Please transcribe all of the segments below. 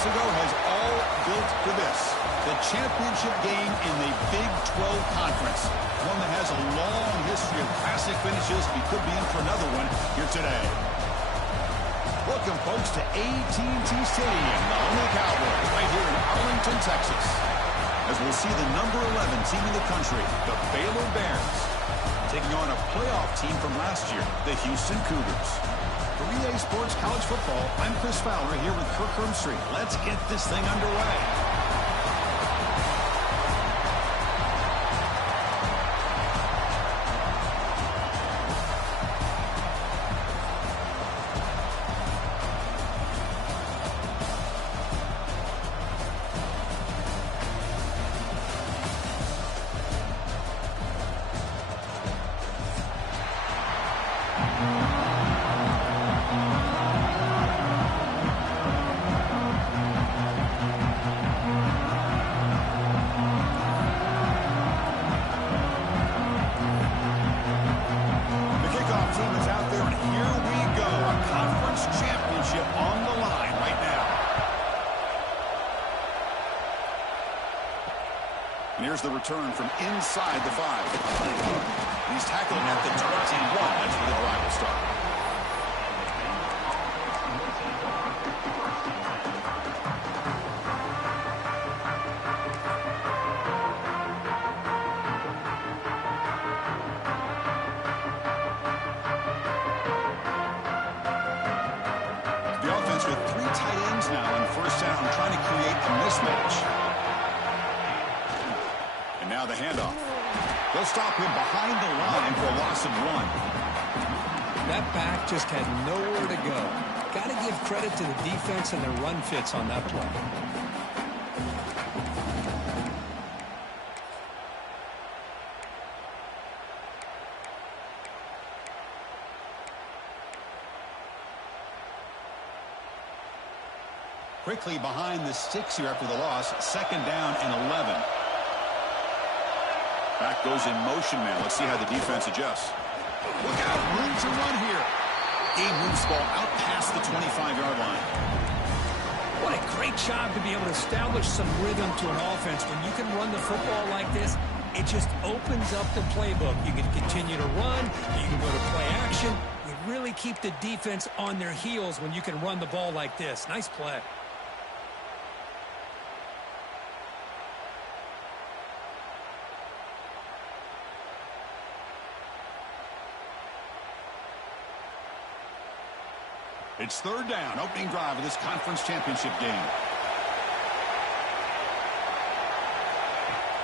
months ago has all built for this. The championship game in the Big 12 Conference. One that has a long history of classic finishes. We could be in for another one here today. Welcome, folks, to AT&T Stadium, the home of the Cowboys, right here in Arlington, Texas. As we'll see the number 11 team in the country, the Baylor Bears, taking on a playoff team from last year, the Houston Cougars. For EA Sports College Football, I'm Chris Fowler here with Kirk Hermstreet. Let's get this thing underway. Here's the return from inside the 5. He's tackled at the 21. That's where the drive will start. The offense with 3 tight ends now on first down, trying to create a mismatch. Now the handoff. They'll stop him behind the line for a loss of 1. That back just had nowhere to go. Got to give credit to the defense and their run fits on that play. Quickly behind the sticks here after the loss. 2nd down and 11. Back goes in motion now. Let's see how the defense adjusts. Look out, room to run here. He moves the ball out past the 25-yard line. What a great job to be able to establish some rhythm to an offense. When you can run the football like this, it just opens up the playbook. You can continue to run. You can go to play action. You really keep the defense on their heels when you can run the ball like this. Nice play. It's 3rd down, opening drive of this conference championship game.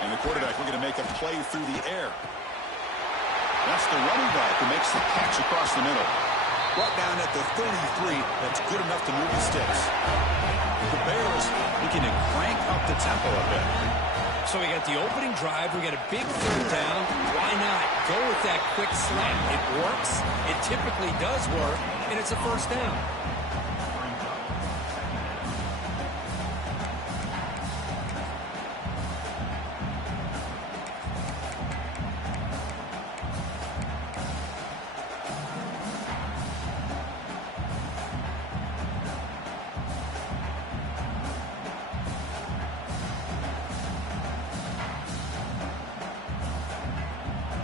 And the quarterback looking to make a play through the air. That's the running back who makes the catch across the middle. Brought down at the 33, that's good enough to move the sticks. The Bears looking to crank up the tempo a bit. So we got the opening drive. We got a big 3rd down. Why not go with that quick slant? It works. It typically does work, and it's a 1st down.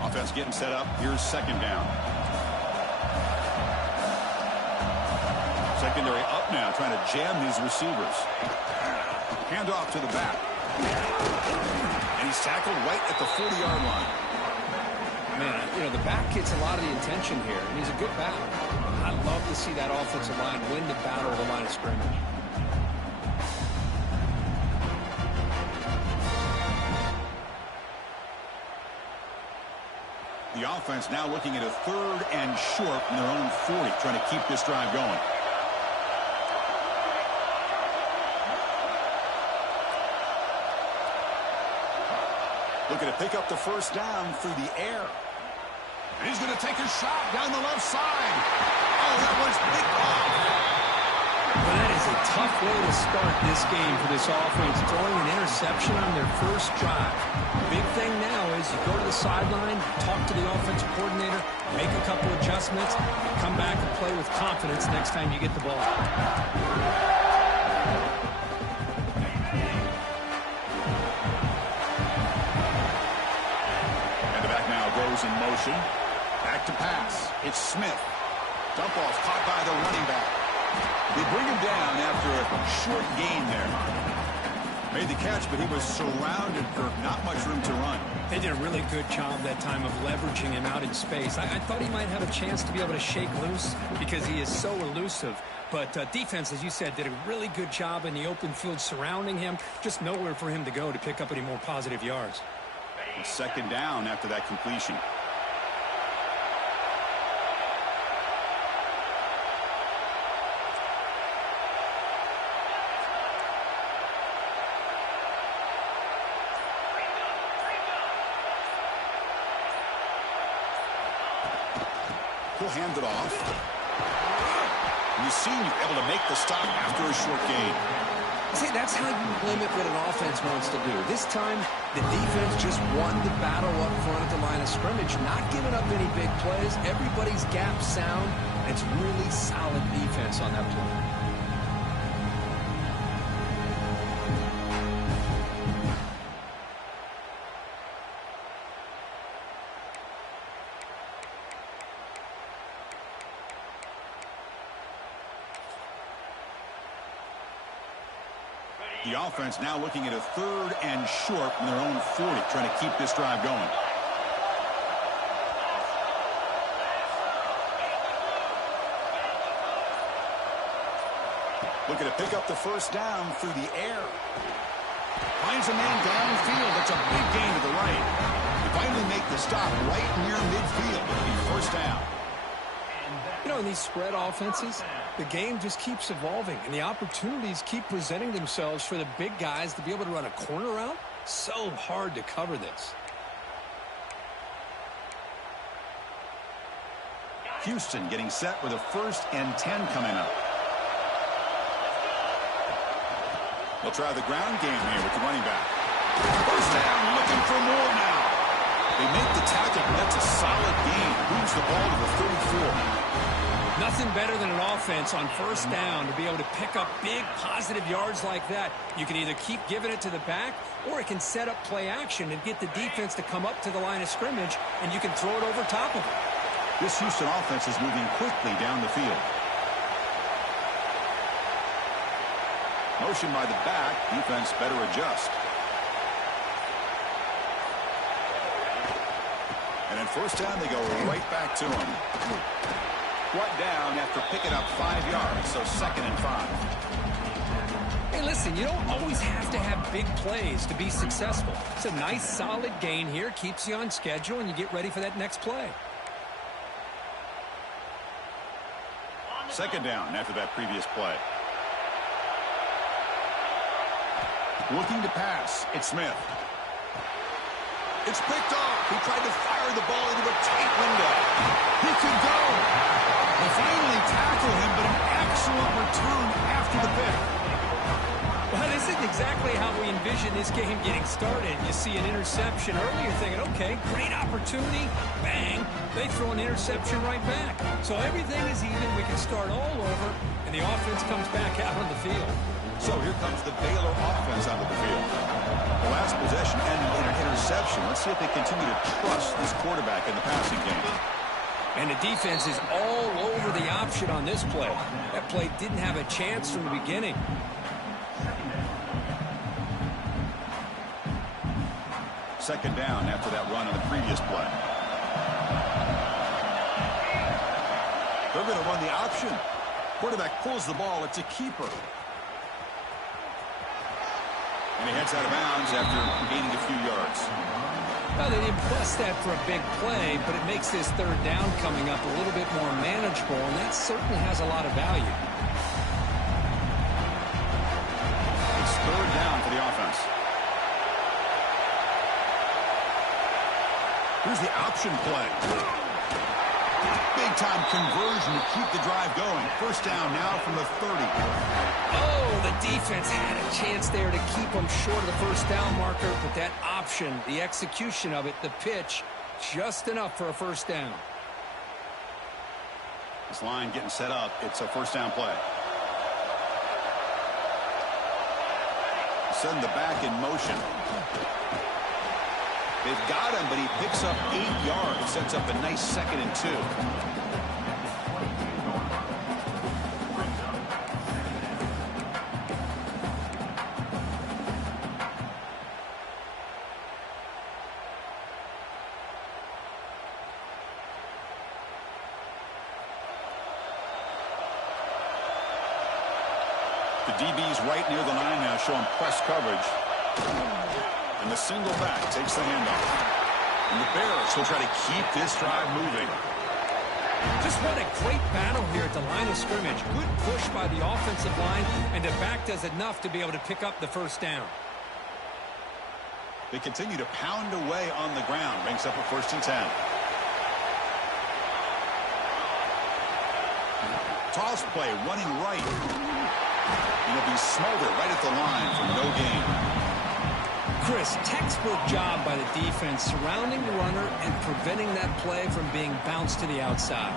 Offense getting set up. Here's 2nd down. Secondary up now, trying to jam these receivers. Hand off to the back. And he's tackled right at the 40-yard line. Man, you know, the back gets a lot of the attention here, and he's a good back. I love to see that offensive line win the battle of the line of scrimmage. The offense now looking at a 3rd and short from their own 40, trying to keep this drive going. Looking to pick up the 1st down through the air. And he's going to take a shot down the left side. Oh, that one's picked off. Well, that is a tough way to start this game for this offense, throwing an interception on their first drive. Big thing now is you go to the sideline, talk to the offensive coordinator, make a couple adjustments, come back and play with confidence next time you get the ball. quarterback now goes in motion. Back to pass. It's Smith. Dump off caught by the running back. They bring him down after a short gain there. Made the catch, but he was surrounded for not much room to run. They did a really good job that time of leveraging him out in space. I thought he might have a chance to be able to shake loose because he is so elusive. But defense, as you said, did a really good job in the open field surrounding him. Just nowhere for him to go to pick up any more positive yards. It's second down after that completion. He'll hand it off. And you've seen you're able to make the stop after a short gain. See, that's how you limit what an offense wants to do. This time, the defense just won the battle up front at the line of scrimmage, not giving up any big plays. Everybody's gap sound. It's really solid defense on that play. The offense now looking at a 3rd and short from their own 40, trying to keep this drive going. Looking to pick up the first down through the air. Finds a man downfield. That's a big gain to the right. They finally make the stop right near midfield. It'll be first down. You know, in these spread offenses, the game just keeps evolving, and the opportunities keep presenting themselves for the big guys to be able to run a corner route. So hard to cover this. Houston getting set with a 1st and 10 coming up. They'll try the ground game here with the running back. First down, looking for more now. They make the tackle, but that's a solid gain. Moves the ball to the 34. Nothing better than an offense on first down to be able to pick up big positive yards like that. You can either keep giving it to the back, or it can set up play action and get the defense to come up to the line of scrimmage, and you can throw it over top of it. This Houston offense is moving quickly down the field. Motion by the back. Defense better adjust. And in first down, they go right back to him. Brought down after picking up 5 yards, so 2nd and 5. Hey, listen, you don't always have to have big plays to be successful. It's a nice, solid gain here. Keeps you on schedule, and you get ready for that next play. Second down after that previous play. Looking to pass. It's Smith. It's picked off. He tried to fire the ball into a tight window. He could go. They finally tackle him, but an excellent return after the pick. Well, this isn't exactly how we envision this game getting started. You see an interception early, you're thinking, okay, great opportunity. Bang. They throw an interception right back. So everything is even. We can start all over, and the offense comes back out on the field. So here comes the Baylor offense onto the field. The last possession ended in an interception. Let's see if they continue to trust this quarterback in the passing game. And the defense is all over the option on this play. That play didn't have a chance from the beginning. Second down after that run on the previous play. They're going to run the option. Quarterback pulls the ball. It's a keeper. And he heads out of bounds after gaining a few yards. Well, they didn't bust that for a big play, but it makes this third down coming up a little bit more manageable, and that certainly has a lot of value. It's third down for the offense. Here's the option play. Big-time conversion to keep the drive going. First down now from the 30. Oh, the defense had a chance there to keep them short of the first down marker, but that option, the execution of it, the pitch, just enough for a first down. This line getting set up. It's a first down play. Send the back in motion. They've got him, but he picks up 8 yards. Sets up a nice 2nd and 2. The DB's right near the line now, showing press coverage. And the single back takes the handoff. And the Bears will try to keep this drive moving. Just what a great battle here at the line of scrimmage. Good push by the offensive line, and the back does enough to be able to pick up the first down. They continue to pound away on the ground. Brings up a 1st and 10. Toss play, running right. And he'll be smothered right at the line for no gain. Chris, textbook job by the defense surrounding the runner and preventing that play from being bounced to the outside.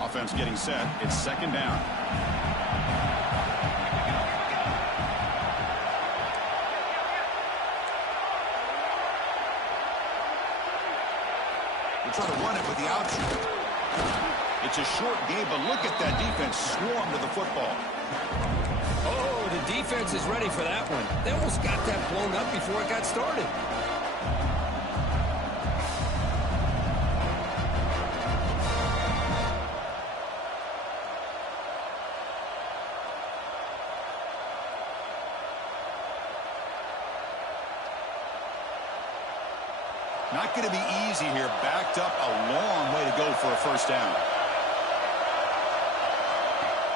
Offense getting set. It's 2nd down. Try to run it with the option. It's a short game, but look at that defense swarm to the football. Oh, the defense is ready for that one. They almost got that blown up before it got started. Not going to be easy here. Backed up a long way to go for a 1st down.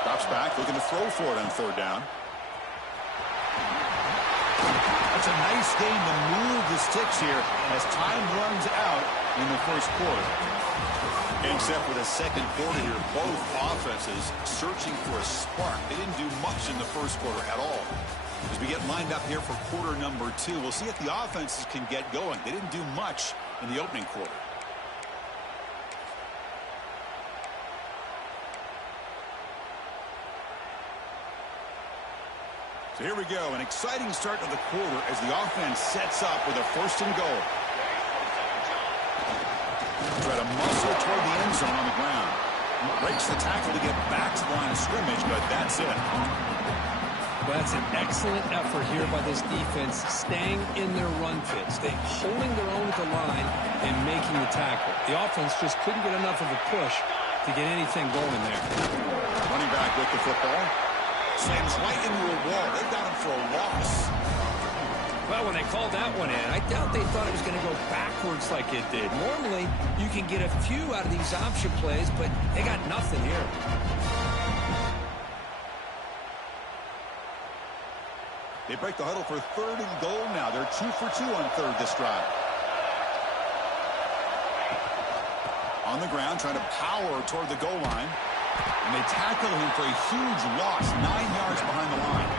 Drops back, looking to throw for it on 3rd down. That's a nice game to move the sticks here as time runs out in the 1st quarter. Except for the 2nd quarter here, both offenses searching for a spark. They didn't do much in the 1st quarter at all. As we get lined up here for quarter number 2, we'll see if the offenses can get going. They didn't do much in the opening quarter. So here we go, an exciting start to the quarter as the offense sets up with a 1st and goal. Try to muscle toward the end zone on the ground. Breaks the tackle to get back to the line of scrimmage, but that's it. That's an excellent effort here by this defense, staying in their run fit, staying holding their own at the line and making the tackle. The offense just couldn't get enough of a push to get anything going there. Running back with the football. Slams right into a wall. They've got him for a loss. Well, when they called that one in, I doubt they thought it was going to go backwards like it did. Normally, you can get a few out of these option plays, but they got nothing here. They break the huddle for 3rd and goal now. They're 2 for 2 on 3rd this drive. On the ground, trying to power toward the goal line. And they tackle him for a huge loss, 9 yards behind the line.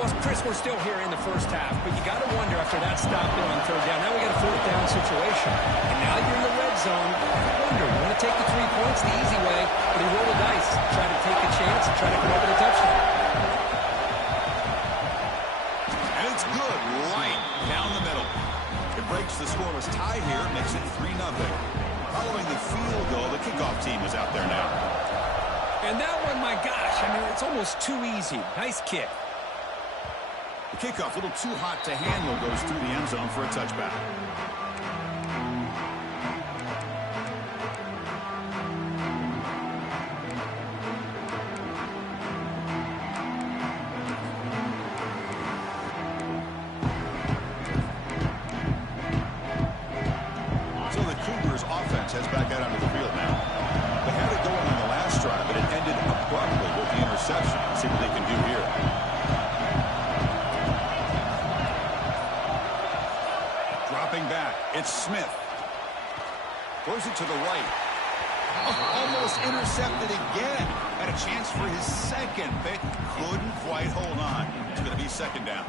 Well, Chris, we're still here in the 1st half, but you got to wonder after that stopping on 3rd down. Now we got a 4th down situation. And now you're in the red zone. I wonder, you want to take the 3 points the easy way, but you roll the dice, try to take a chance and try to come up with a touchdown. Good, right down the middle. It breaks the scoreless tie here, makes it 3-0. Following the field goal, the kickoff team is out there now. And that one, my gosh, I mean, it's almost too easy. Nice kick. The kickoff, a little too hot to handle, goes through the end zone for a touchback. Heads back out onto the field now. They had it going on the last drive, but it ended abruptly with the interception. Let's see what they can do here. Dropping back, it's Smith. Throws it to the right. Almost almost intercepted again. Had a chance for his second, but couldn't quite hold on. It's going to be second down.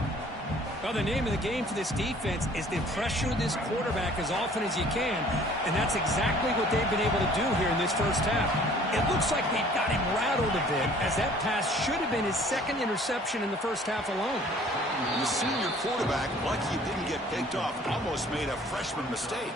Well, the name of the game for this defense is to pressure this quarterback as often as you can, and that's exactly what they've been able to do here in this first half. It looks like they've got him rattled a bit, as that pass should have been his second interception in the first half alone. The senior quarterback, lucky he didn't get picked off, almost made a freshman mistake.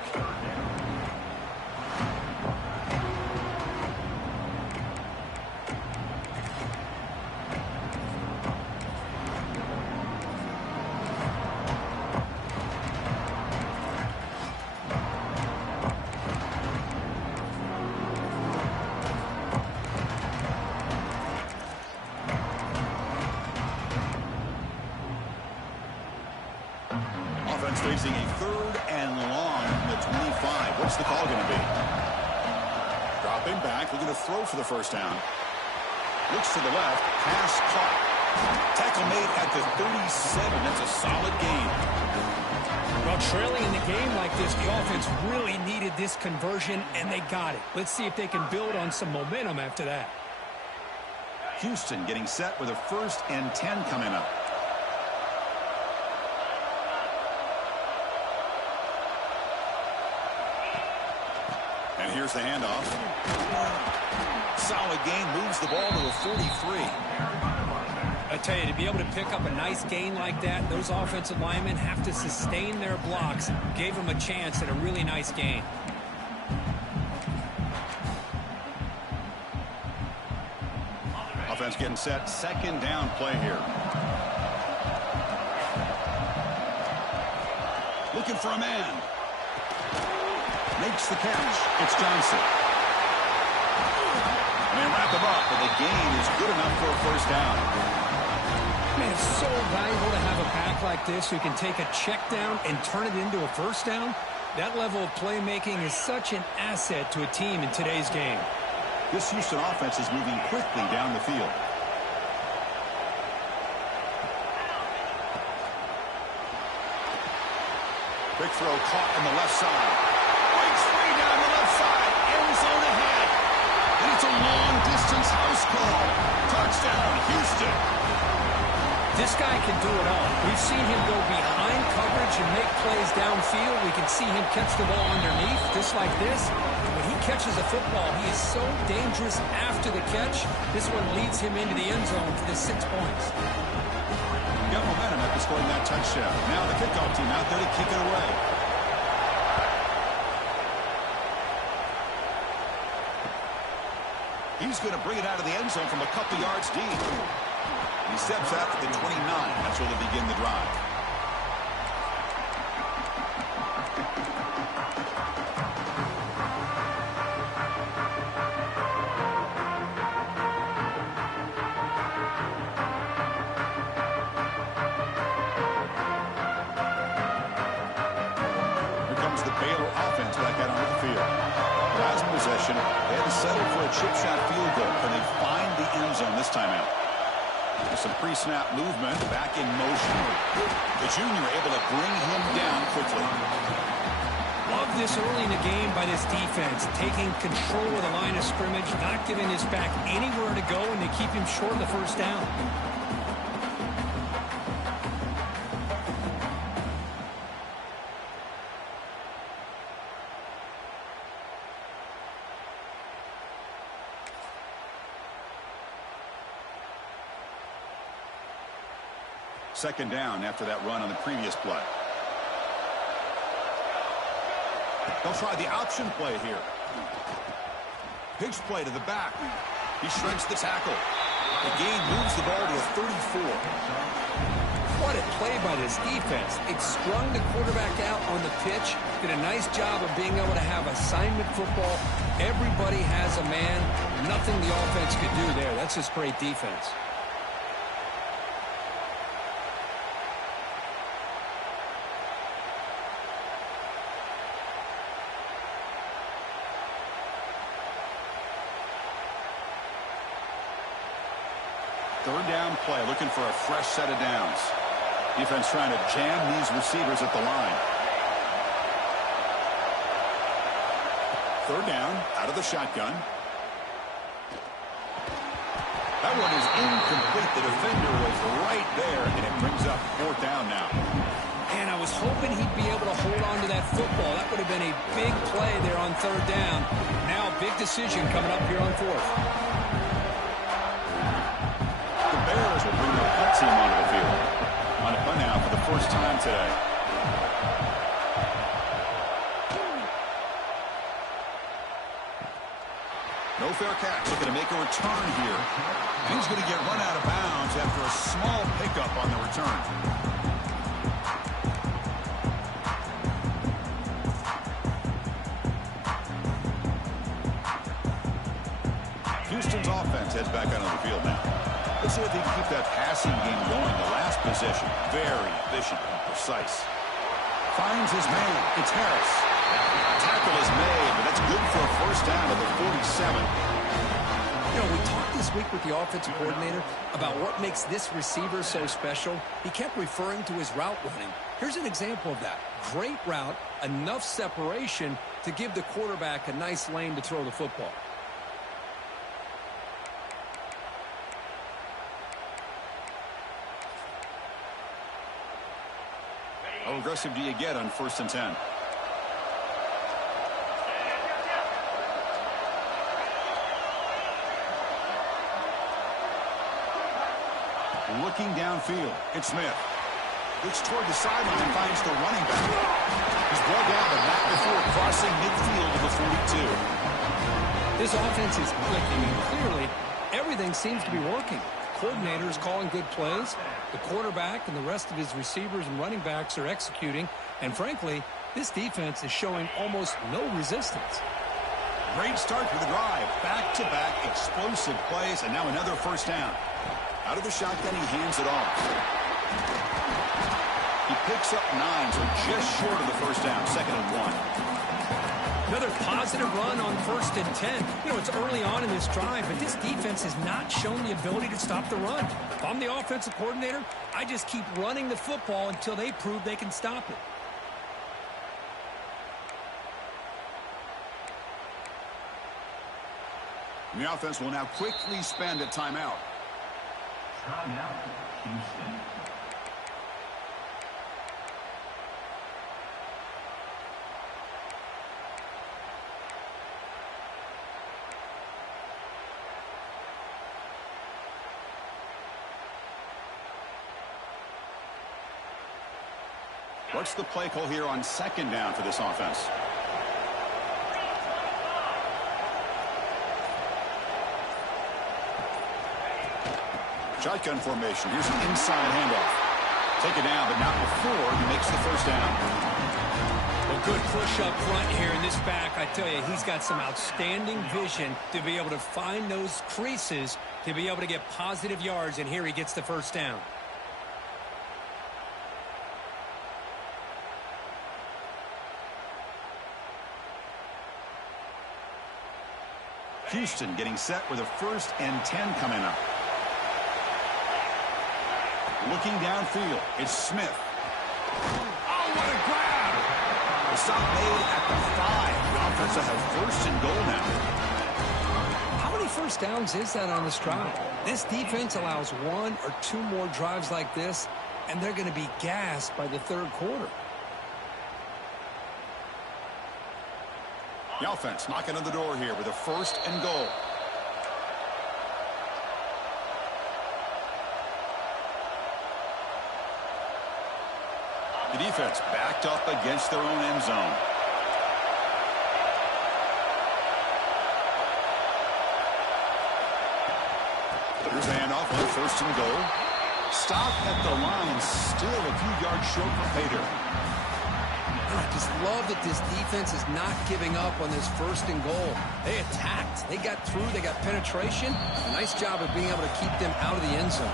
Facing a third and long from the 25. What's the call going to be? Dropping back, looking to throw for the first down. Looks to the left, pass caught. Tackle made at the 37. That's a solid gain. Well, trailing in the game like this, the offense really needed this conversion, and they got it. Let's see if they can build on some momentum after that. Houston getting set with a 1st and 10 coming up. And here's the handoff. Solid gain, moves the ball to the 43. I tell you, to be able to pick up a nice gain like that, those offensive linemen have to sustain their blocks. Gave them a chance at a really nice gain. Offense getting set, second down play here. Looking for a man. Makes the catch. It's Johnson. And they wrap him up, but the gain is good enough for a first down. Man, it's so valuable to have a back like this who can take a check down and turn it into a first down. That level of playmaking is such an asset to a team in today's game. This Houston offense is moving quickly down the field. Quick throw caught on the left side. Breaks free down the left side. End zone ahead. And it's a long-distance house call. Touchdown, Houston. This guy can do it all. We've seen him go behind coverage and make plays downfield. We can see him catch the ball underneath, just like this. When he catches a football, he is so dangerous after the catch. This one leads him into the end zone for the 6 points. Got momentum after scoring that touchdown. Now the kickoff team out there to kick it away. He's going to bring it out of the end zone from a couple yards deep. He steps out at the 29. That's where they begin the drive. Here comes the Baylor offense back out onto the field. Last possession, they had to settle for a chip shot field goal. Can they find the end zone this time out? Some pre-snap movement, back in motion. The junior able to bring him down quickly. Love this early in the game by this defense, taking control of the line of scrimmage, not giving his back anywhere to go, and they keep him short of the first down. Second down after that run on the previous play. They'll try the option play here. Pitch play to the back. He shreds the tackle. The gain moves the ball to a 34. What a play by this defense. It strung the quarterback out on the pitch. Did a nice job of being able to have assignment football. Everybody has a man. Nothing the offense could do there. That's just great defense. Third down play, looking for a fresh set of downs. Defense trying to jam these receivers at the line. Third down, out of the shotgun. That one is incomplete. The defender was right there, and it brings up fourth down now. And I was hoping he'd be able to hold on to that football. That would have been a big play there on third down. Now a big decision coming up here on fourth. The Bears will bring their punt team onto the field. On a punt now for the first time today. No fair catch. Looking to make a return here. And he's going to get run out of bounds after a small pickup on the return. Houston's offense heads back out on the field now. Let's see if they can keep that passing game going. The last possession, very efficient and precise. Finds his man. It's Harris. Tackle is made, but that's good for a first down at the 47. You know, we talked this week with the offensive coordinator about what makes this receiver so special. He kept referring to his route running. Here's an example of that. Great route, enough separation to give the quarterback a nice lane to throw the football. How aggressive do you get on 1st and 10? Looking downfield, it's Smith. Looks toward the sideline and finds the running back. He's brought down, but not before crossing midfield to the 42. This offense is clicking, and clearly everything seems to be working. The coordinator is calling good plays. The quarterback and the rest of his receivers and running backs are executing. And frankly, this defense is showing almost no resistance. Great start to the drive. Back-to-back explosive plays, and now another first down. Out of the shotgun, he hands it off. He picks up 9, so just short of the first down. 2nd and 1. Another positive run on 1st and 10. You know, it's early on in this drive, but this defense has not shown the ability to stop the run. If I'm the offensive coordinator, I just keep running the football until they prove they can stop it. The offense will now quickly spend a timeout. Timeout, Houston. What's the play call here on 2nd down for this offense? Shotgun formation. Here's an inside handoff. Take it down, but not before he makes the first down. Well, good push up front here in this back. I tell you, he's got some outstanding vision to be able to find those creases to be able to get positive yards, and here he gets the first down. Houston getting set with a 1st and 10 coming up. Looking downfield, it's Smith. Oh, what a grab! The stop made at the 5. The offense will have 1st and goal now. How many first downs is that on this drive? This defense allows 1 or 2 more drives like this, and they're going to be gassed by the 3rd quarter. The offense knocking on the door here with a 1st and goal. The defense backed up against their own end zone. Here's the handoff on 1st and goal. Stop at the line, still a few yards short for Pater. I just love that this defense is not giving up on this 1st and goal. They attacked, they got through, they got penetration. A nice job of being able to keep them out of the end zone.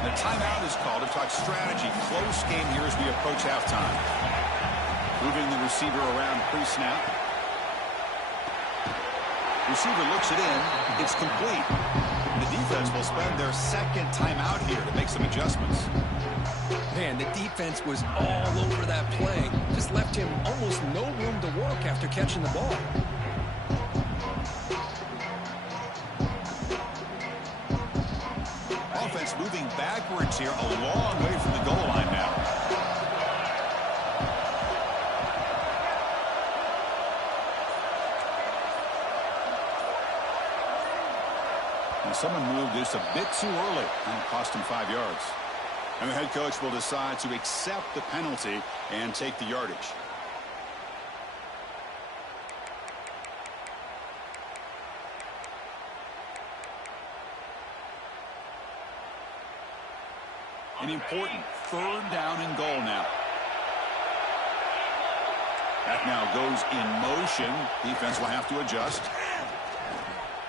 The timeout is called to talk strategy. Close game here as we approach halftime. Moving the receiver around pre-snap. Receiver looks it in. It's complete. The defense will spend their 2nd timeout here to make some adjustments. Man, the defense was all over that play. Just left him almost no room to work after catching the ball. yards here, a long way from the goal line now. And someone moved just a bit too early, and it cost him 5 yards. And the head coach will decide to accept the penalty and take the yardage. An important 3rd down and goal now. That now goes in motion. Defense will have to adjust.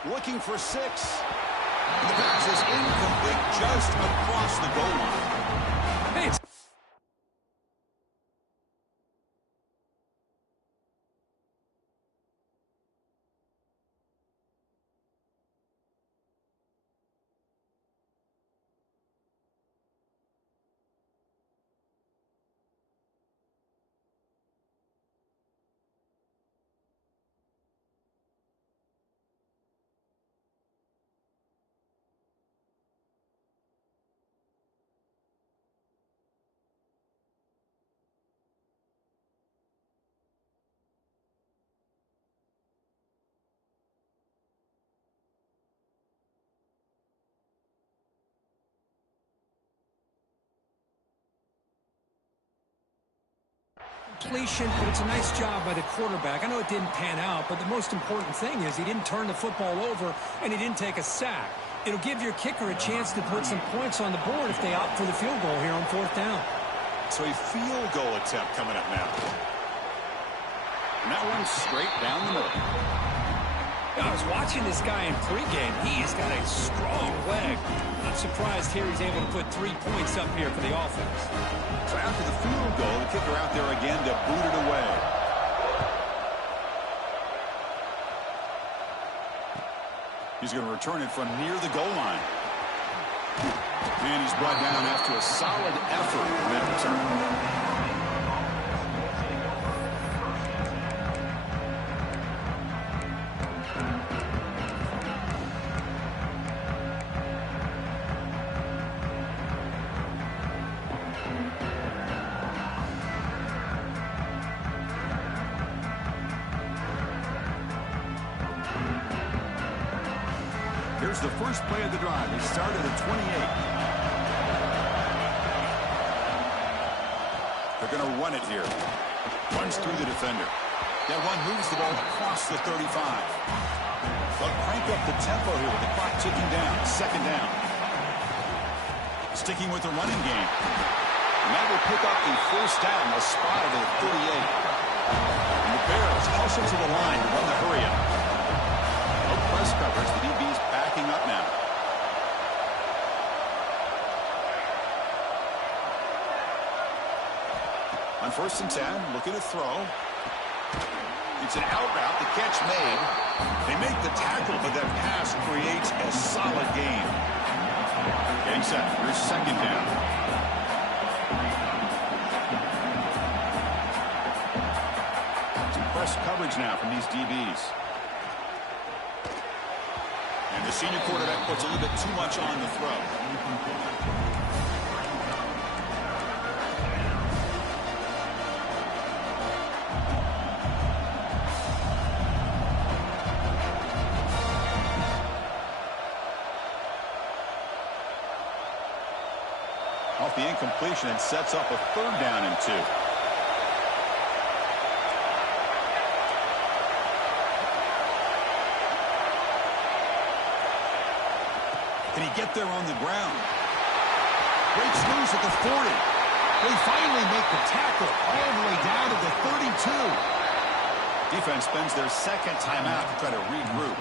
Looking for 6. The pass is incomplete just across the goal line. Hey, completion, but it's a nice job by the quarterback. I know it didn't pan out, but the most important thing is he didn't turn the football over and he didn't take a sack. It'll give your kicker a chance to put some points on the board if they opt for the field goal here on 4th down. So a field goal attempt coming up now. And that one's straight down the middle. I was watching this guy in pregame. He's got a strong leg. Not surprised here he's able to put 3 points up here for the offense. So after the field goal, the kicker out there again to boot it away. He's going to return it from near the goal line. And he's brought down after a solid effort in that return. Here's the first play of the drive. They started at 28. They're going to run it here. Runs through the defender. That run moves the ball across the 35. They'll crank up the tempo here with the clock ticking down. 2nd down. Sticking with the running game. And that will pick up a 1st down, a spot at the 38. And the Bears hustle to the line to run the hurry up. No press coverage. The DB's backing up now. On 1st and 10, looking to throw. It's an out route, the catch made. They make the tackle, but that pass creates a solid gain. Getting set for his 2nd down. Some press coverage now from these DBs. And the senior quarterback puts a little bit too much on the throw. Off the incompletion, it sets up a 3rd down and 2. Can he get there on the ground? Breaks loose at the 40. They finally make the tackle all the way down to the 32. Defense spends their 2nd timeout to try to regroup.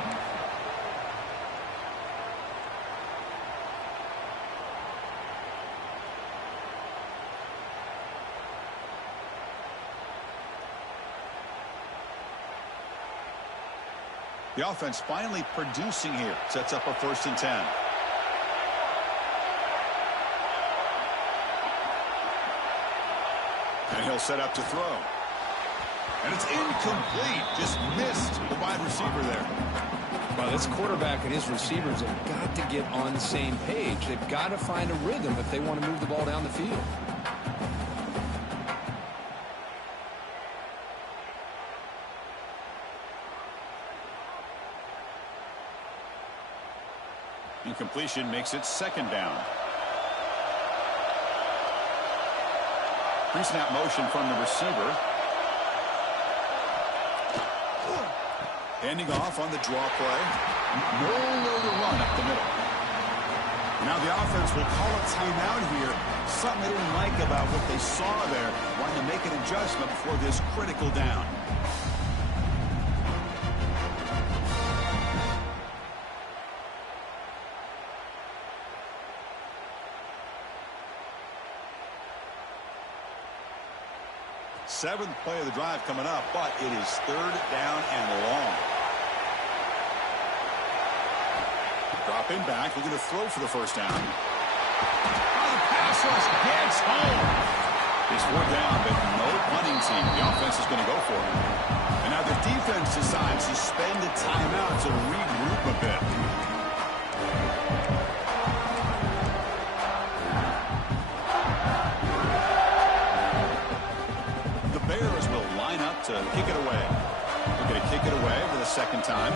The offense finally producing here. Sets up a 1st and 10. And he'll set up to throw. And it's incomplete. Just missed the wide receiver there. Well, this quarterback and his receivers have got to get on the same page. They've got to find a rhythm if they want to move the ball down the field. Incompletion makes it second down. Pre-snap motion from the receiver. Handing off on the draw play. Nowhere to run up the middle. Now the offense will call a timeout here. Something they didn't like about what they saw there. Wanting to make an adjustment before this critical down. Seventh play of the drive coming up, but it is third down and long. Dropping back, looking to throw for the first down. Oh, the pass rush gets home. It's fourth down, but no punting team. The offense is going to go for it. And now the defense decides to spend a timeout to regroup a bit. Bears will line up to kick it away. They're going to kick it away for the second time.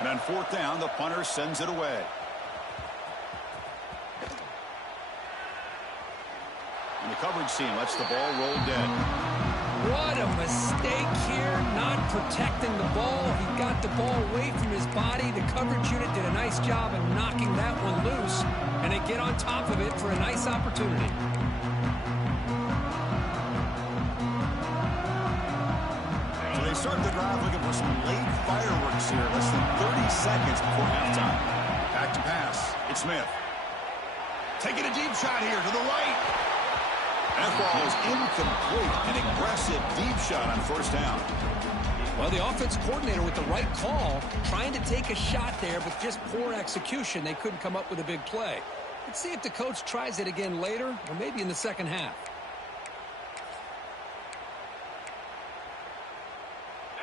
And on fourth down, the punter sends it away. And the coverage team lets the ball roll dead. What a mistake here, not protecting the ball. He got the ball away from his body. The coverage unit did a nice job of knocking that one loose, and they get on top of it for a nice opportunity. So they start the drive looking for some late fireworks here. Less than 30 seconds before halftime. Back to pass. It's Smith. Taking a deep shot here to the right. That ball is incomplete. An aggressive deep shot on first down. Well, the offense coordinator with the right call, trying to take a shot there, but just poor execution. They couldn't come up with a big play. Let's see if the coach tries it again later, or maybe in the second half.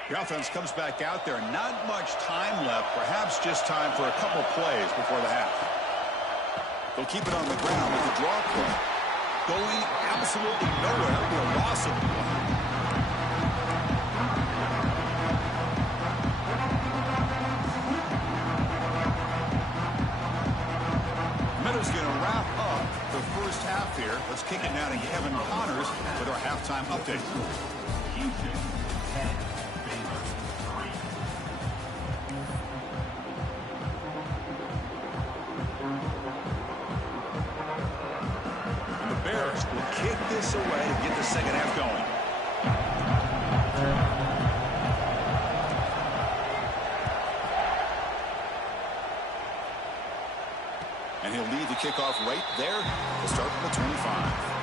The offense comes back out there. Not much time left. Perhaps just time for a couple plays before the half. They'll keep it on the ground with the draw play. Going absolutely nowhere for a loss of the play. Meadows going to wrap up the first half here. Let's kick it now to Kevin Connors with our halftime update. Houston, 10, Baylor, 3. Bears will kick this away to get the second half going. And he'll lead the kickoff right there to start from the 25.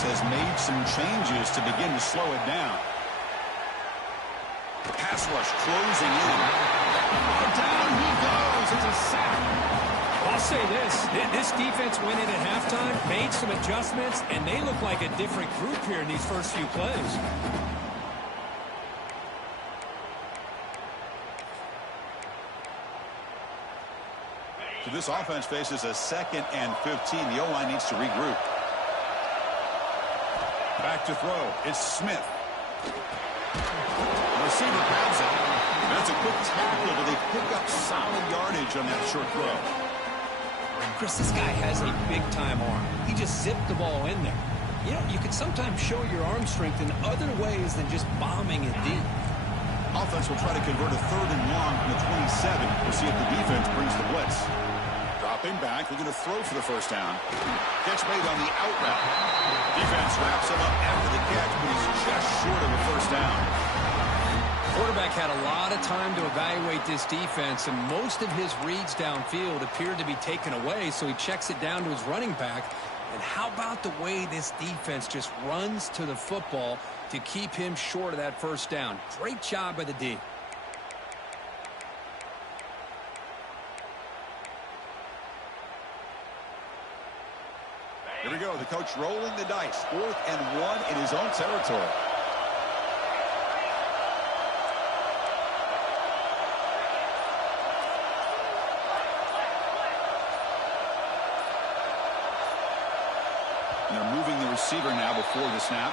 Has made some changes to begin to slow it down. The pass rush closing in. Down he goes. It's a sack. I'll say this defense went in at halftime, made some adjustments, and they look like a different group here in these first few plays. So this offense faces a 2nd and 15. The O-line needs to regroup. Back to throw. It's Smith. The receiver grabs it. That's a quick tackle, but they pick up solid yardage on that short throw. Chris, this guy has a big-time arm. He just zipped the ball in there. You know, you can sometimes show your arm strength in other ways than just bombing it deep. Offense will try to convert a 3rd and long from the 27. We'll see if the defense brings the blitz. Drop Dropping back, looking to throw for the first down. Catch made on the out route. Defense wraps him up after the catch, but he's just short of a first down. Quarterback had a lot of time to evaluate this defense, and most of his reads downfield appeared to be taken away, so he checks it down to his running back. And how about the way this defense just runs to the football to keep him short of that first down? Great job by the D. Here we go, the coach rolling the dice. 4th and 1 in his own territory. And they're moving the receiver now before the snap.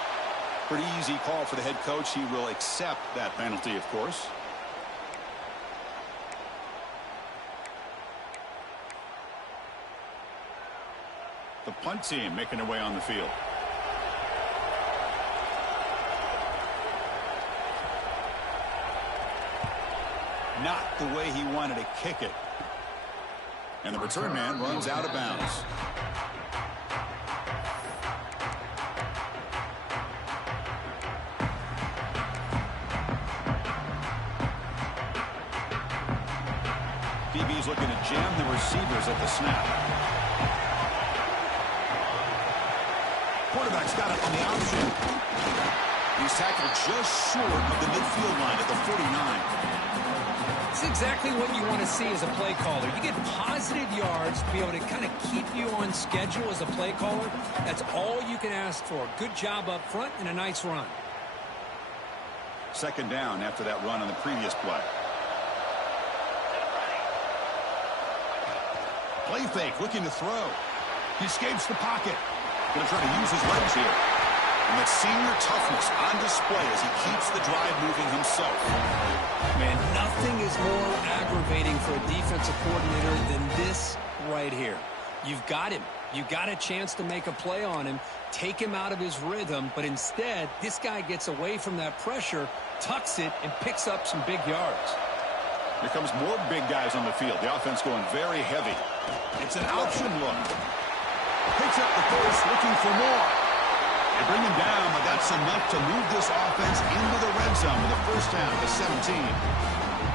Pretty easy call for the head coach. He will accept that penalty, of course. The punt team making their way on the field. Not the way he wanted to kick it. And the return man runs out of bounds. DB's looking to jam the receivers at the snap. Quarterback's got it on the option. He's tackled just short of the midfield line at the 49. It's exactly what you want to see as a play caller. You get positive yards to be able to kind of keep you on schedule as a play caller. That's all you can ask for. Good job up front and a nice run. 2nd down after that run on the previous play. Play fake, looking to throw. He escapes the pocket. Going to try to use his legs here. And that senior toughness on display as he keeps the drive moving himself. Man, nothing is more aggravating for a defensive coordinator than this right here. You've got him. You've got a chance to make a play on him, take him out of his rhythm, but instead, this guy gets away from that pressure, tucks it, and picks up some big yards. Here comes more big guys on the field. The offense going very heavy. It's an option look. Picks up the first, looking for more. They bring him down, but that's enough to move this offense into the red zone with a first down to 17.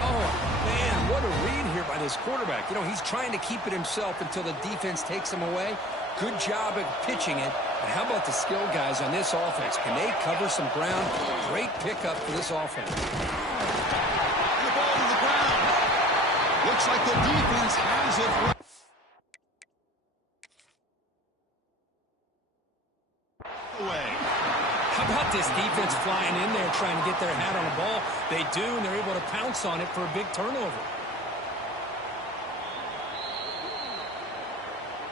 Oh, man, what a read here by this quarterback. You know, he's trying to keep it himself until the defense takes him away. Good job at pitching it. And how about the skill guys on this offense? Can they cover some ground? Great pickup for this offense. And the ball to the ground. Looks like the defense has it. How about this defense flying in there trying to get their hat on the ball? They do, and they're able to pounce on it for a big turnover.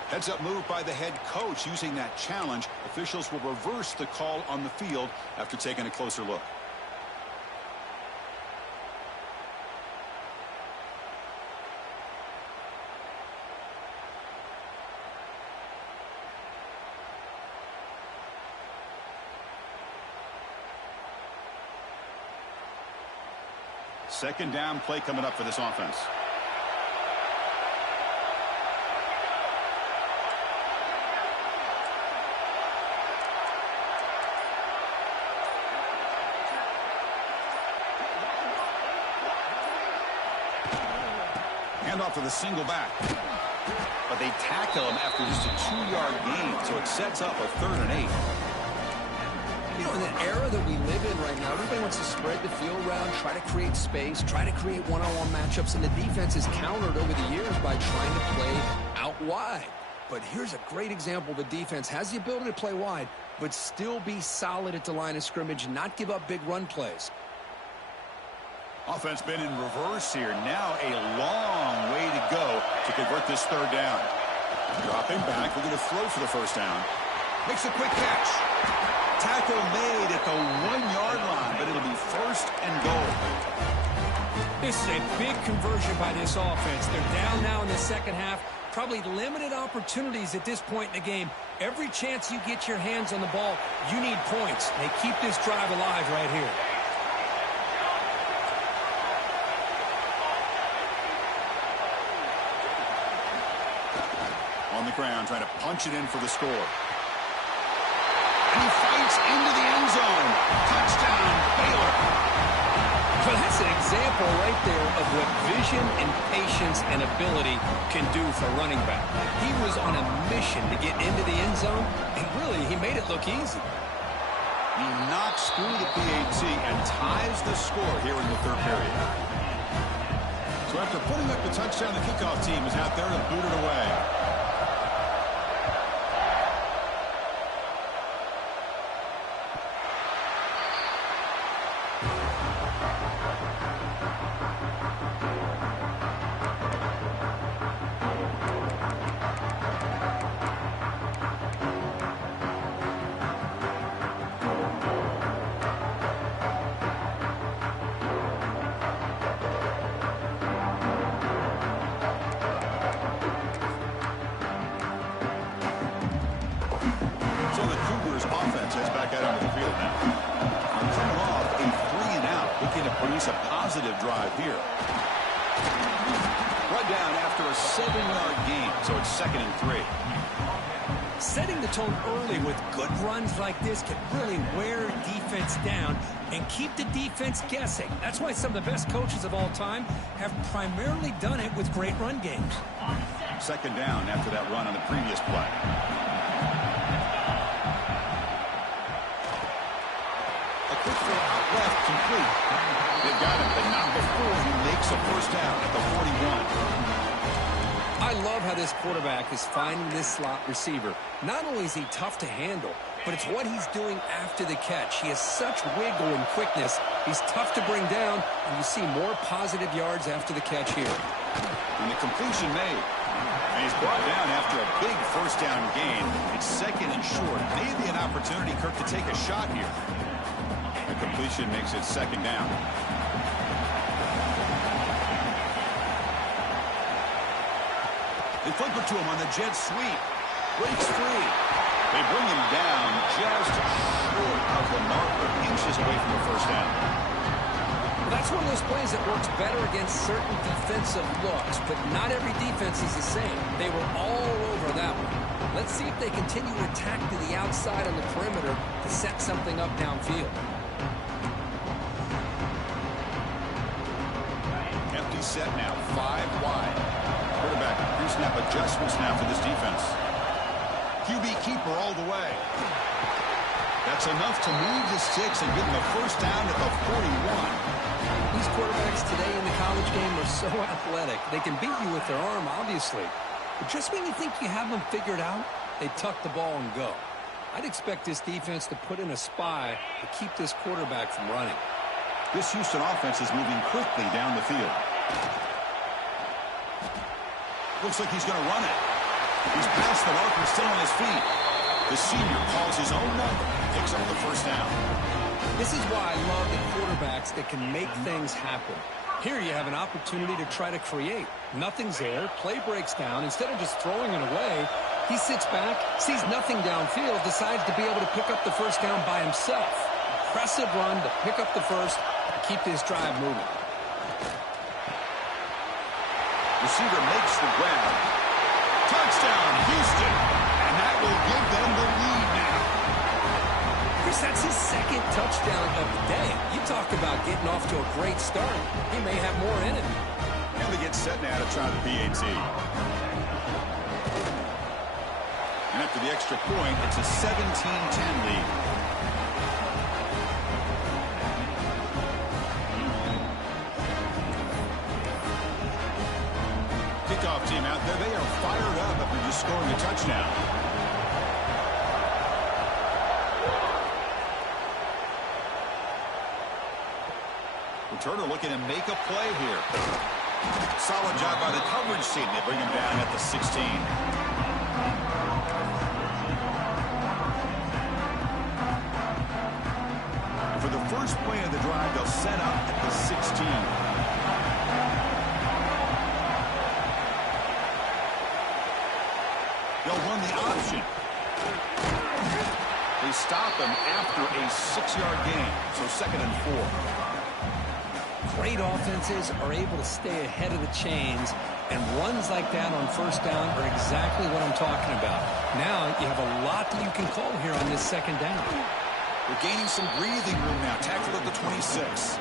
Heads-up move by the head coach using that challenge. Officials will reverse the call on the field after taking a closer look. Second down play coming up for this offense. Handoff to the single back. But they tackle him after just a 2-yard gain, so it sets up a 3rd and 8. You know, in the era that we live in right now, everybody wants to spread the field around, try to create space, try to create one-on-one matchups, and the defense is countered over the years by trying to play out wide. But here's a great example. The defense has the ability to play wide, but still be solid at the line of scrimmage, not give up big run plays. Offense been in reverse here. Now a long way to go to convert this 3rd down. Dropping back, we're going to throw for the first down. Makes a quick catch. Tackle made at the 1-yard line, but it'll be 1st and goal. This is a big conversion by this offense. They're down now in the second half. Probably limited opportunities at this point in the game. Every chance you get your hands on the ball, you need points. They keep this drive alive right here. the ground, trying to punch it in for the score. And he fights into the end zone. Touchdown, Baylor. Well, that's an example right there of what vision and patience and ability can do for a running back. He was on a mission to get into the end zone, and really, he made it look easy. He knocks through the PAT and ties the score here in the third period. So after putting up the touchdown, the kickoff team is out there to boot it away. A positive drive here. Run down after a 7-yard gain, so it's 2nd and 3. Setting the tone early with good runs like this can really wear defense down and keep the defense guessing. That's why some of the best coaches of all time have primarily done it with great run games. 2nd down after that run on the previous play. A quick throw out left, complete. They've got him, but not before he makes a first down at the 41. I love how this quarterback is finding this slot receiver. Not only is he tough to handle, but it's what he's doing after the catch. He has such wiggle and quickness. He's tough to bring down, and you see more positive yards after the catch here. And the completion made. And he's brought down after a big first down gain. It's 2nd and short. Maybe an opportunity, Kirk, to take a shot here. The completion makes it 2nd down. They flip it to him on the jet sweep. Breaks free. They bring him down just short of the marker, inches away from the first down. Well, that's one of those plays that works better against certain defensive looks, but not every defense is the same. They were all over that one. Let's see if they continue to attack to the outside on the perimeter to set something up downfield. Empty set now, 5 wide. Quarterback pre-snap adjustments now for this defense. QB keeper all the way. That's enough to move the sticks and get them a first down at the 41. These quarterbacks today in the college game are so athletic. They can beat you with their arm, obviously. But just when you think you have them figured out, they tuck the ball and go. I'd expect this defense to put in a spy to keep this quarterback from running. This Houston offense is moving quickly down the field. Looks like he's going to run it. He's past the marker, still on his feet. The senior calls his own number, picks up the first down. This is why I love the quarterbacks that can make things happen. Here you have an opportunity to try to create. Nothing's there. Play breaks down. Instead of just throwing it away, he sits back, sees nothing downfield, decides to be able to pick up the first down by himself. Impressive run to pick up the first and keep this drive moving. Receiver makes the grab. Touchdown, Houston. And that will give them the lead now. Chris, that's his 2nd touchdown of the day. You talk about getting off to a great start. He may have more in him. And they get set now to try the PAT. And after the extra point, it's a 17-10 lead. Kickoff team out there, they are fired up after just scoring a touchdown. Returner looking to make a play here. Solid job by the coverage team. They bring him down at the 16. And for the first play of the drive, they'll set up at the 16. They'll run the option. They stop him after a 6-yard gain, so 2nd and 4. great offenses are able to stay ahead of the chains, and runs like that on first down are exactly what I'm talking about. Now you have a lot that you can call here on this second down. We're gaining some breathing room now. Tackled at the 26.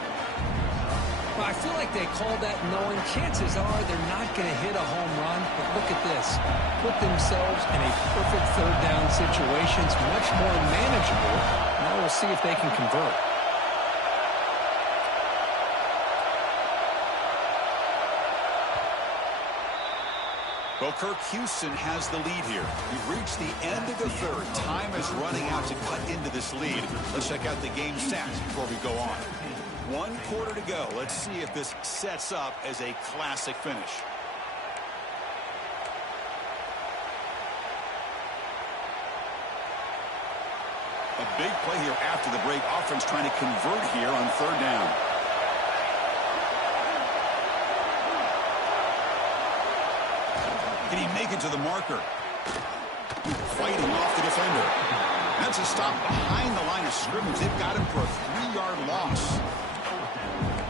Well, I feel like they called that knowing chances are they're not going to hit a home run. But look at this. Put themselves in a perfect third down situation. It's much more manageable. Now we'll see if they can convert. Well, Kirk, Houston has the lead here. We've reached the end of the third. Time is running out to cut into this lead. Let's check out the game stats before we go on. 1 quarter to go. Let's see if this sets up as a classic finish. A big play here after the break. Offense trying to convert here on third down. Can he make it to the marker? Fighting off the defender. That's a stop behind the line of scrimmage. They've got him for a 3-yard loss.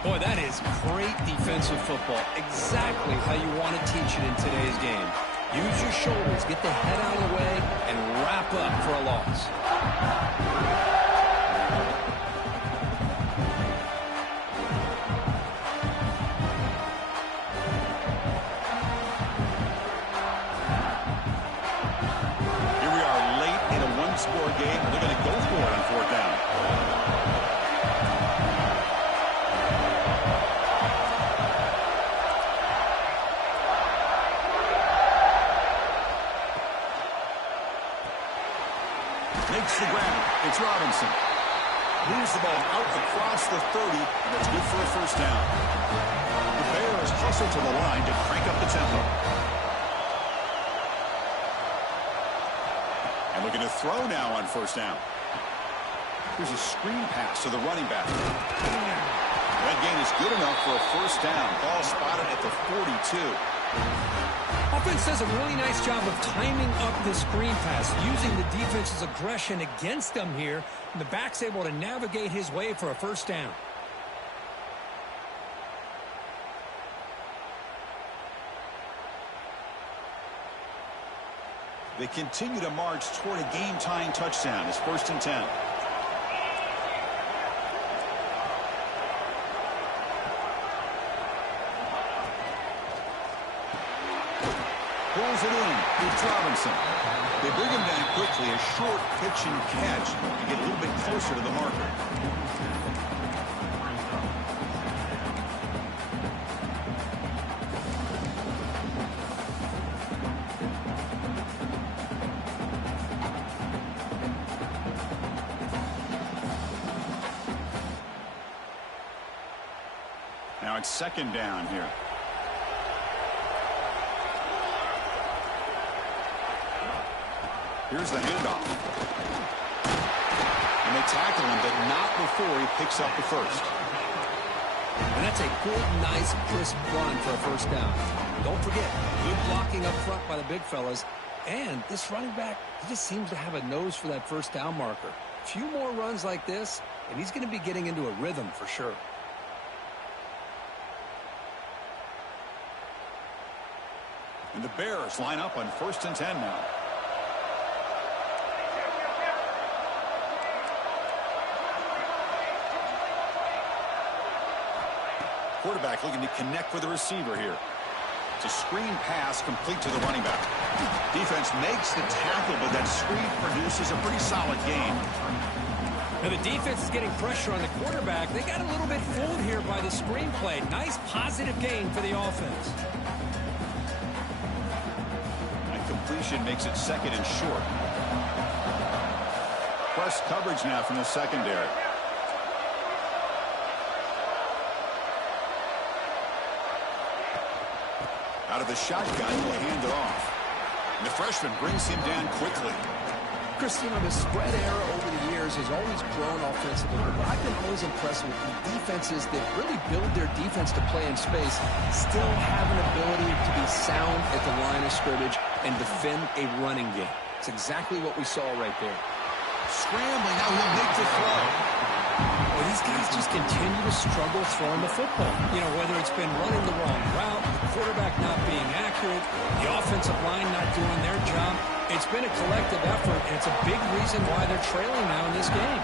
Boy, that is great defensive football. Exactly how you want to teach it in today's game. Use your shoulders, get the head out of the way, and wrap up for a loss. Score game. They're going to go for it on fourth down. Makes the grab. It's Robinson. Moves the ball out across the 30, and it's good for a first down. The Bears hustle to the line to crank up the tempo. Looking to throw now on first down. Here's a screen pass to the running back. That gain is good enough for a first down. Ball spotted at the 42. Offense does a really nice job of timing up the screen pass, using the defense's aggression against them here. And the back's able to navigate his way for a first down. They continue to march toward a game-tying touchdown. It's 1st and 10. Pulls it in. It's Robinson. They bring him down quickly. A short pitch and catch to get a little bit closer to the marker. Now it's second down here. Here's the handoff. And they tackle him, but not before he picks up the first. And that's a good, nice, crisp run for a first down. Don't forget, good blocking up front by the big fellas. And this running back, he just seems to have a nose for that first down marker. A few more runs like this, and he's going to be getting into a rhythm for sure. And the Bears line up on 1st and 10 now. Quarterback looking to connect with the receiver here. It's a screen pass complete to the running back. Defense makes the tackle, but that screen produces a pretty solid gain. Now the defense is getting pressure on the quarterback. They got a little bit fooled here by the screen play. Nice positive gain for the offense. Completion makes it second and short. Press coverage now from the secondary. Out of the shotgun, he'll hand it off. And the freshman brings him down quickly. Chris, the spread era over the years has always grown offensively, but I've been always impressed with the defenses that really build their defense to play in space, still have an ability to be sound at the line of scrimmage and defend a running game. It's exactly what we saw right there. Scrambling, now he'll make the throw. Well, these guys just continue to struggle throwing the football. You know, whether it's been running the wrong route, the quarterback not being accurate, the offensive line not doing their job. It's been a collective effort, and it's a big reason why they're trailing now in this game.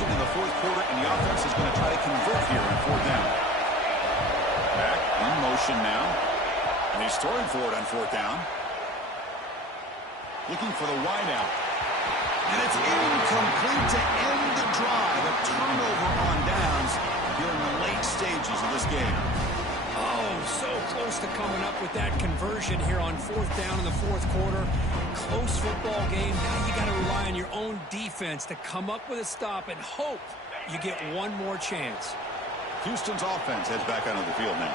In the fourth quarter, and the offense is going to try to convert here on fourth down. Back in motion now, and he's throwing for it on fourth down. Looking for the wideout, and it's incomplete to end the drive. A turnover on downs here in the late stages of this game. Oh, so close to coming up with that conversion here on fourth down in the fourth quarter. Close football game. Now you got to rely on your own defense to come up with a stop and hope you get one more chance. Houston's offense heads back onto the field now.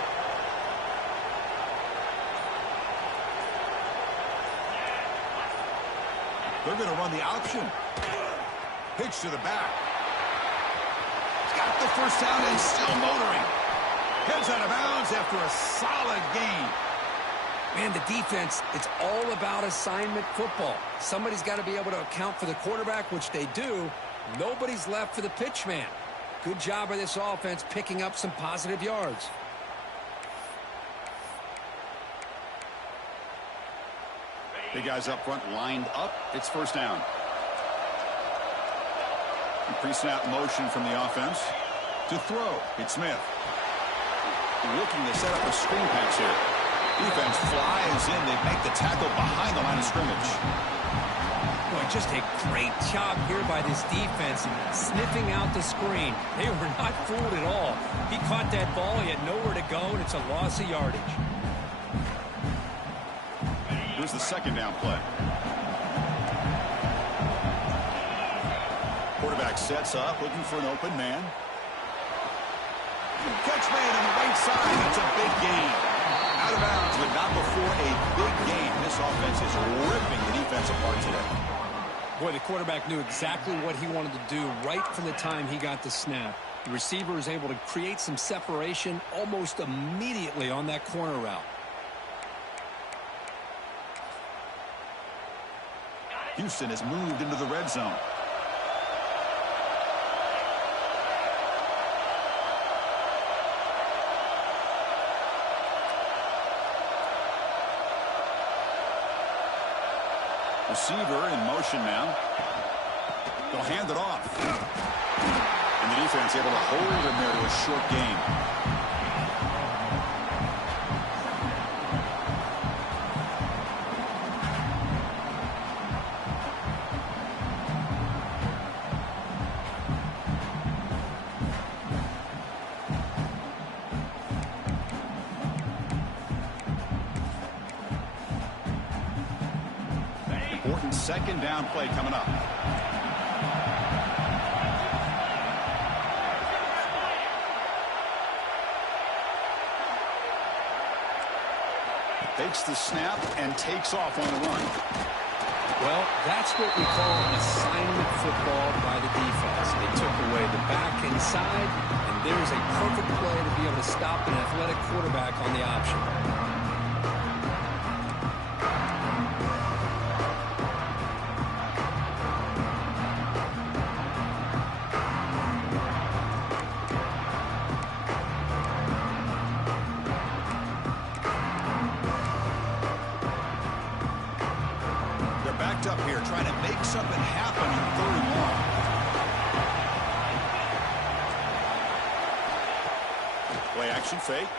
They're going to run the option. Pitch to the back. He's got the first down and still motoring. Heads out of bounds after a solid gain. Man, the defense, it's all about assignment football. Somebody's got to be able to account for the quarterback, which they do. Nobody's left for the pitch man. Good job by this offense picking up some positive yards. The guys up front lined up. It's first down. Pre-snap motion from the offense. To throw, it's Smith. Looking to set up a screen pass here. Defense flies in. They make the tackle behind the line of scrimmage. Boy, just a great job here by this defense, sniffing out the screen. They were not fooled at all. He caught that ball. He had nowhere to go, and it's a loss of yardage. Here's the second down play. Quarterback sets up, looking for an open man. Catch made on the right side. That's a big gain. Out of bounds, but not before a big game. This offense is ripping the defense apart today. Boy, the quarterback knew exactly what he wanted to do right from the time he got the snap. The receiver was able to create some separation almost immediately on that corner route. Houston has moved into the red zone. Receiver in motion now. They'll hand it off. And the defense able to hold him there to a short gain. Important second down play coming up. Takes the snap and takes off on the run. Well, that's what we call assignment football by the defense. They took away the back inside, and there's a perfect play to be able to stop an athletic quarterback on the option. Up here trying to make something happen in third and long. Play action fake,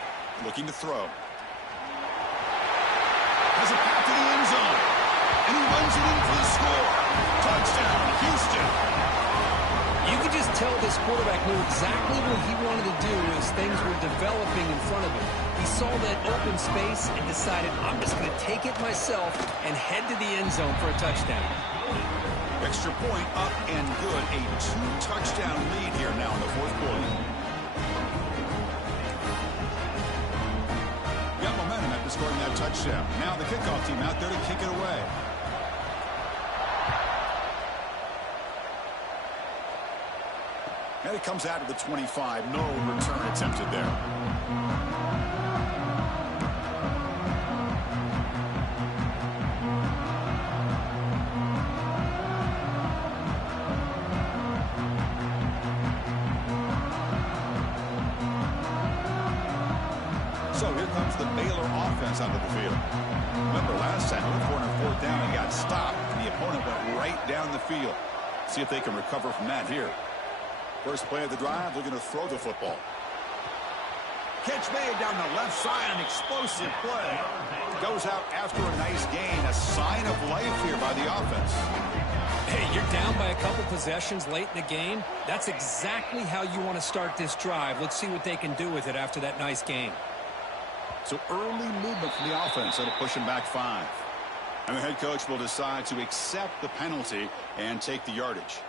looking to throw. Has a path to the end zone, and he runs it in for the score. Touchdown, Houston. You could just tell this quarterback knew exactly what he wanted to do as things were developing in front of him. He saw that open space and decided, I'm just going to take it myself and head to the end zone for a touchdown. Extra point up and good. A 2-touchdown lead here now in the fourth quarter. Got momentum after scoring that touchdown. Now the kickoff team out there to kick it away. And it comes out of the 25. No return attempted there. So here comes the Baylor offense onto the field. Remember last time, they were 4th down and got stopped, and the opponent went right down the field. See if they can recover from that here. First play of the drive, looking to throw the football. Catch made down the left side, an explosive play. Goes out after a nice gain, a sign of life here by the offense. Hey, you're down by a couple possessions late in the game. That's exactly how you want to start this drive. Let's see what they can do with it after that nice game. So early movement from the offense. That'll push him back 5. And the head coach will decide to accept the penalty and take the yardage.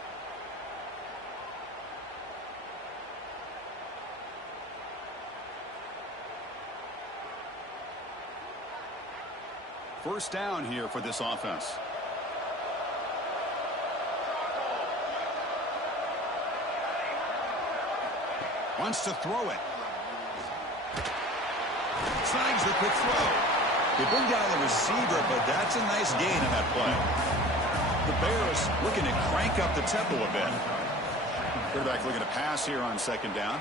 First down here for this offense. Wants to throw it. Snags the quick throw. They bring down the receiver, but that's a nice gain in that play. The Bears looking to crank up the tempo a bit. Quarterback looking to pass here on 2nd down.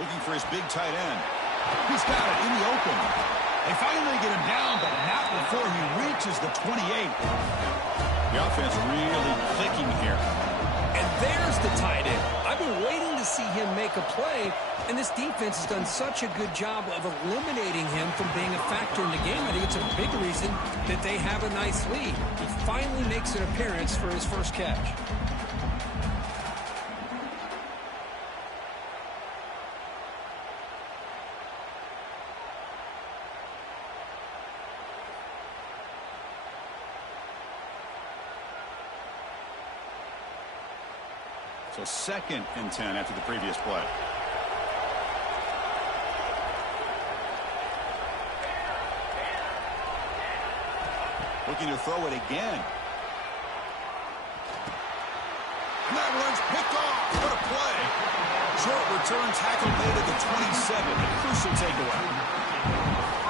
Looking for his big tight end. He's got it in the open. They finally get him down, but not before he reaches the 28. The offense really clicking here. And there's the tight end. I've been waiting to see him make a play, and this defense has done such a good job of eliminating him from being a factor in the game. I think it's a big reason that they have a nice lead. He finally makes an appearance for his first catch. So 2nd and 10 after the previous play. Looking to throw it again. And that one's picked off. What a play. Short return tackle made at the 27. A crucial takeaway.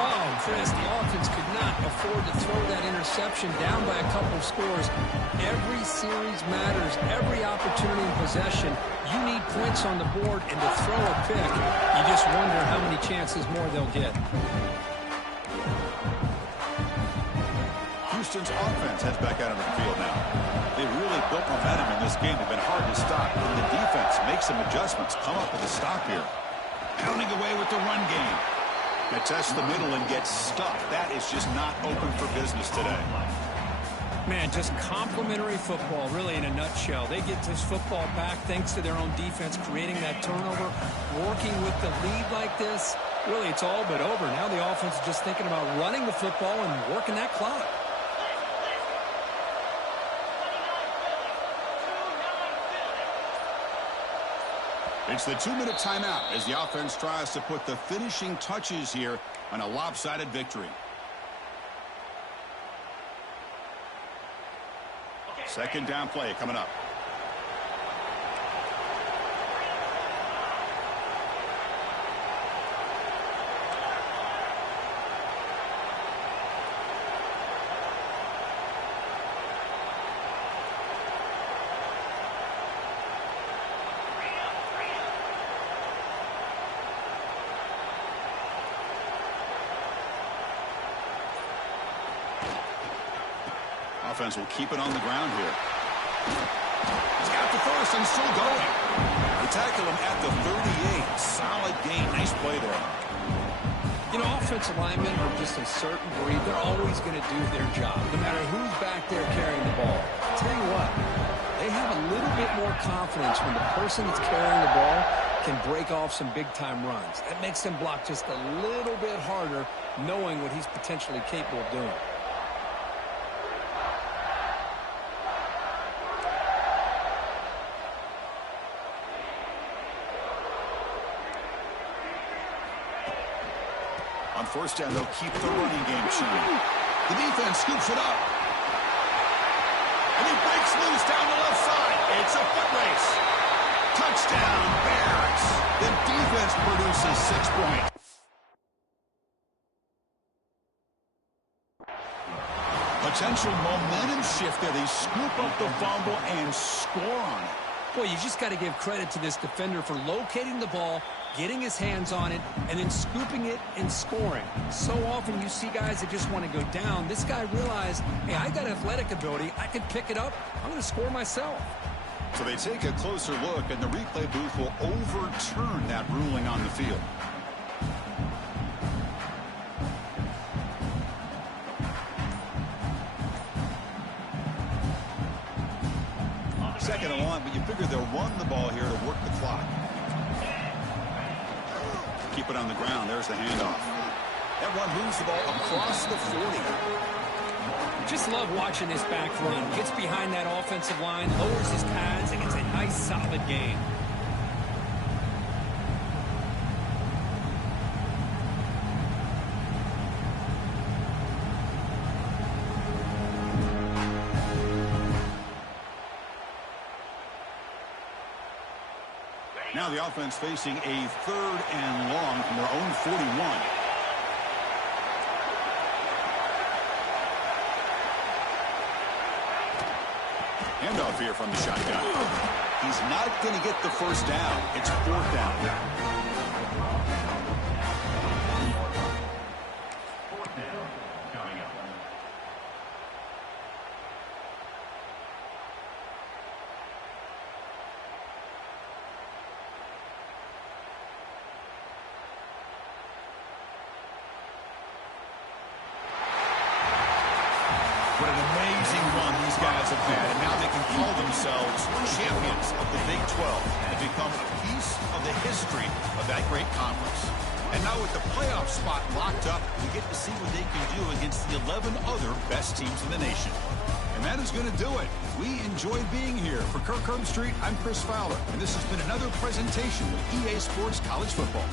Oh, Chris, the offense could not afford to throw that interception down by a couple of scores. Every series matters. Every opportunity in possession. You need points on the board, and to throw a pick, you just wonder how many chances more they'll get. Houston's offense heads back out onto the field now. They really built momentum in this game. They've been hard to stop. And the defense makes some adjustments. Come up with a stop here. Pounding away with the run game. They test the middle and get stuck. That is just not open for business today. Man, just complimentary football, really, in a nutshell. They get this football back thanks to their own defense, creating that turnover, working with the lead like this. Really, it's all but over. Now the offense is just thinking about running the football and working that clock. It's the 2-minute timeout as the offense tries to put the finishing touches here on a lopsided victory. 2nd down play coming up. Offense will keep it on the ground here. He's got the first and still going. They tackle him at the 38. Solid gain. Nice play there. You know, offensive linemen are just a certain breed. They're always going to do their job, no matter who's back there carrying the ball. I'll tell you what, they have a little bit more confidence when the person that's carrying the ball can break off some big-time runs. That makes them block just a little bit harder, knowing what he's potentially capable of doing. On 1st down, they'll keep the running game churning. The defense scoops it up. And he breaks loose down the left side. It's a foot race. Touchdown, Bears. The defense produces 6 points. Potential momentum shift there. They scoop up the fumble and score on it. Boy, you just got to give credit to this defender for locating the ball, getting his hands on it, and then scooping it and scoring. So often you see guys that just want to go down. This guy realized, hey, I got athletic ability. I can pick it up. I'm going to score myself. So they take a closer look, and the replay booth will overturn that ruling on the field. Second and 1, but you figure they'll run the ball here to work the clock. Keep it on the ground. There's the handoff. That one moves the ball across the 40. Just love watching this back run. Gets behind that offensive line, lowers his pads, and gets a nice, solid gain. Now the offense facing a 3rd and long from their own 41. Handoff here from the shotgun. He's not going to get the first down. It's 4th down. 4th down coming up. What an amazing run these guys have had, and now they can call themselves champions of the Big 12 and become a piece of the history of that great conference. And now with the playoff spot locked up, we get to see what they can do against the 11 other best teams in the nation. And that is going to do it. We enjoyed being here. For Kirk Herbstreit, I'm Chris Fowler, and this has been another presentation of EA Sports College Football.